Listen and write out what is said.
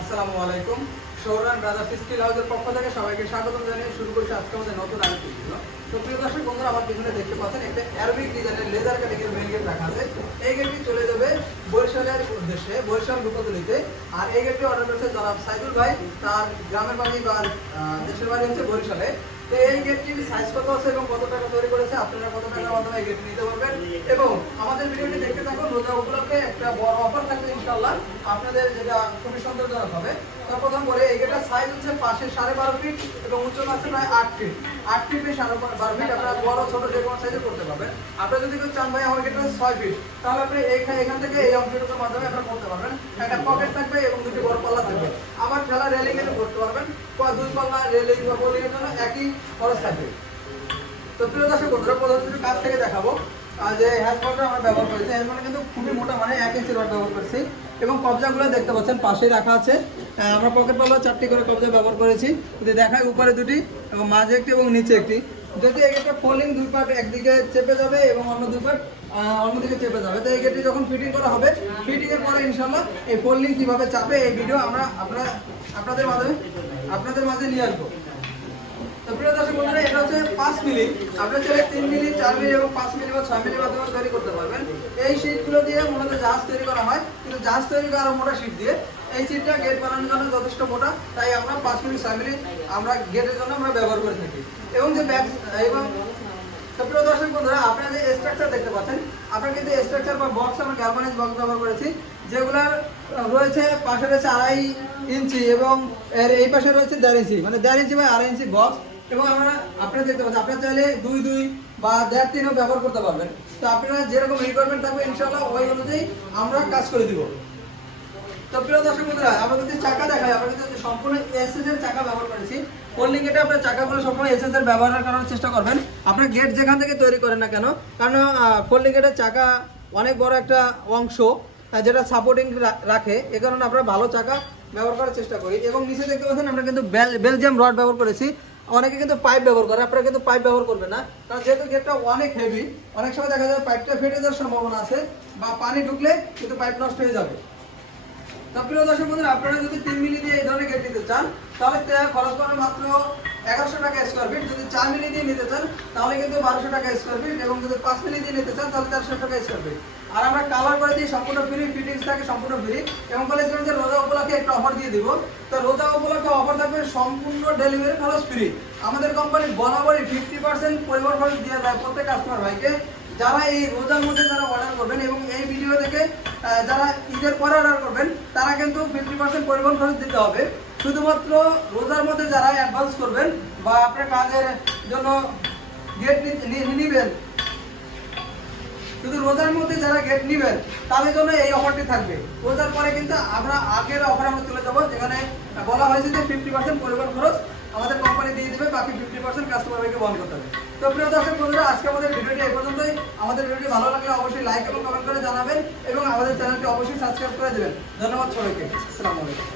আসসালামু আলাইকুম। সৌরান brothers skill হাউসের পক্ষ থেকে সবাইকে স্বাগত জানিয়ে শুরু করছি আজকে আমাদের নতুন আরেকটি ভিডিও তো প্রিয় দর্শক, বন্ধুরা, আমার পিছনে দেখতে পাচ্ছেন একটা অ্যারবিক ডিজাইনের লেদার কাটিংয়ের মেন গেট রাখা আছে এই গেটটি চলে যাবে বরিশালের উদ্দেশ্যে, বরিশাল রূপতলিতে আর এই গেটটি অর্ডার করেছে জনাব সাইদুল ভাই। তার গ্রামের বাড়ি বা দেশের বাড়ি হচ্ছে বরিশালে। টাকার মাধ্যমে আট ফিট আট ফিট বেশ ফিট আপনারা ছোট যে করতে পারবেন। আপনারা যদি কেউ চান ভাই, আমার ছয় ফিট তাহলে আপনি এখান থেকে এই অংশটুকুর মাধ্যমে আপনারা করতে পারবেন। একটা পকেট থাকবে এবং দুটি বড় পাল্লা থাকবে। আবার খেলা রেলিং এর করতে পারবেন। দুই পাল্লা রেলিং বা বোলিং জন্য একই খরচ থাকবে। তো প্রিয় দর্শক বন্ধুরা একটু কাছ থেকে দেখাবো। যে হ্যান্ডপটটা আমরা ব্যবহার করেছি। হ্যান্ডপটটা কিন্তু খুবই মোটা মানে এক ইঞ্চি রড ব্যবহার করেছি। এবং কবজাগুলো দেখতে পাচ্ছেন, পাশেই রাখা আছে। আমরা পকেট পাল্লা চারটি করে কবজা ব্যবহার করেছি। যদি দেখায় উপরে দুটি এবং মাঝে একটি এবং নিচে একটি। যদি একটা ফোল্ডিং দুই পার্ট একদিকে চেপে যাবে এবং অন্য দুই পার্ট অন্যদিকে চেপে যাবে। তো এই গেটটি যখন ফিটিং করা হবে ফিটিং এর পরে ইনশাল্লাহ এই ফোল্ডিং কীভাবে চাপে, এই ভিডিও আমরা আপনারা আপনাদের মাধ্যমে আপনাদের মাঝে নিয়ে আসব। তো প্রিয় দর্শক বন্ধুরা এটা হচ্ছে পাঁচ মিলি আপনি চাইলে তিন মিলি চার মিলি এবং পাঁচ মিলি বা ছয় মিলির মাধ্যমে তৈরি করতে পারবেন। এই শীটগুলো দিয়ে মূলত জাহাজ তৈরি করা হয়, কিন্তু জাহাজ তৈরি করা মোটা শীট দিয়ে। এই শীটটা গেট বানানোর জন্য যথেষ্ট মোটা, তাই আমরা পাঁচ মিলি ছয় মিলি আমরা গেটের জন্য আমরা ব্যবহার করে থাকি। এবং যে ব্যাগ এবং প্রিয় দর্শক বন্ধুরা, আপনারা যে স্ট্রাকচার দেখতে পাচ্ছেন, আপনারা কিন্তু স্ট্রাকচার বা বক্স আমরা গ্যালভানাইজ বক্স ব্যবহার করেছি, যেগুলার রয়েছে পাশে রয়েছে আড়াই ইঞ্চি এবং এর এই পাশে রয়েছে দেড় ইঞ্চি। মানে দেড় ইঞ্চি বা আড়াই ইঞ্চি বক্স এবং আমরা আপনারা দেখতে পাচ্ছেন, আপনারা চাইলে দুই দুই বা দেড় তিনও ব্যবহার করতে পারবেন। তো আপনারা যেরকম রিকোয়ারমেন্ট থাকবে ইনশাল্লাহ ওই অনুযায়ী আমরা কাজ করে দিব। তো প্রিয় দর্শক বন্ধুরা, আমরা যদি চাকা দেখাই, আমরা কিন্তু সম্পূর্ণ এসএস এর চাকা ব্যবহার করেছি ফোল্ডিং গেটে আপনার চাকাগুলো সবসময় এসএস এর ব্যবহার করার চেষ্টা করবেন, আপনার গেট যেখান থেকে তৈরি করেন না কেন, কারণ ফোল্ডিং গেটের চাকা অনেক বড় একটা অংশ যেটা সাপোর্টিং রাখে, এ কারণে আমরা ভালো চাকা ব্যবহার করার চেষ্টা করি। এবং নিচে দেখতে পাচ্ছেন, আমরা কিন্তু বেল- বেলজিয়াম রড ব্যবহার করেছি। অনেকে কিন্তু পাইপ ব্যবহার করে, আপনারা কিন্তু পাইপ ব্যবহার করবেন না। কারণ যেহেতু গেটটা অনেক হেভি অনেক সময় দেখা যায় পাইপটা ফেটে যাওয়ার সম্ভাবনা আছে বা পানি ঢুকলে কিন্তু পাইপ নষ্ট হয়ে যাবে। তো প্রিয় দর্শক বন্ধুরা, আপনারা যদি তিন মিলি দিয়ে এই ধরনের গেট নিতে চান, তাহলে খরচ পড়বে মাত্র এগারোশো টাকা স্কোয়ার ফিট যদি চার মিলি দিয়ে নিতে চান, তাহলে কিন্তু বারোশো টাকা স্কোয়ার ফিট এবং যদি পাঁচ মিলি দিয়ে নিতে চান, তাহলে চারশো টাকা স্কোয়ার ফিট আর আমরা কালার করে দিই, সম্পূর্ণ ফ্রি ফিটিংস থাকে, সম্পূর্ণ ফ্রি এবং বলেছিলাম রোজা উপলক্ষে একটা অফার দিয়ে দিব। তো রোজা উপলক্ষে অফার সম্পূর্ণ ডেলিভারি খরচ ফ্রি আমাদের কোম্পানি বরাবরই ফিফটি পার্সেন্ট পরিবার খরচ দিয়ে দেয় প্রত্যেক কাস্টমার ভাইকে। যারা এই রোজার মধ্যে যারা অর্ডার করবেন এবং এই ভিডিও থেকে যারা ঈদের পরে অর্ডার করবেন, তারা কিন্তু ফিফটি পার্সেন্ট পরিবহন খরচ দিতে হবে। শুধুমাত্র রোজার মধ্যে যারা অ্যাডভান্স করবেন বা আপনার কাজের জন্য গেট নিবেন শুধু রোজার মধ্যে যারা গেট নিবেন, তাদের জন্য এই অফারটি থাকবে। রোজার পরে কিন্তু আমরা আগের অফার আমরা তুলে দেবো, যেখানে বলা হয়েছে যে ফিফটি পার্সেন্ট পরিবহন খরচ আমাদের কোম্পানি দিয়ে দেবে, বাকি ফিফটি পার্সেন্ট কাস্টমারকে বন্ধ করতে হবে। তো প্রিয় দর্শক বন্ধুরা, আজকে আমাদের ভিডিওটি এই পর্যন্তই। আমাদের ভিডিওটি ভালো লাগলে অবশ্যই লাইক এবং কমেন্ট করে জানাবেন এবং আমাদের চ্যানেলটি অবশ্যই সাবস্ক্রাইব করে দেবেন। ধন্যবাদ সবাইকে। আসসালামু আলাইকুম।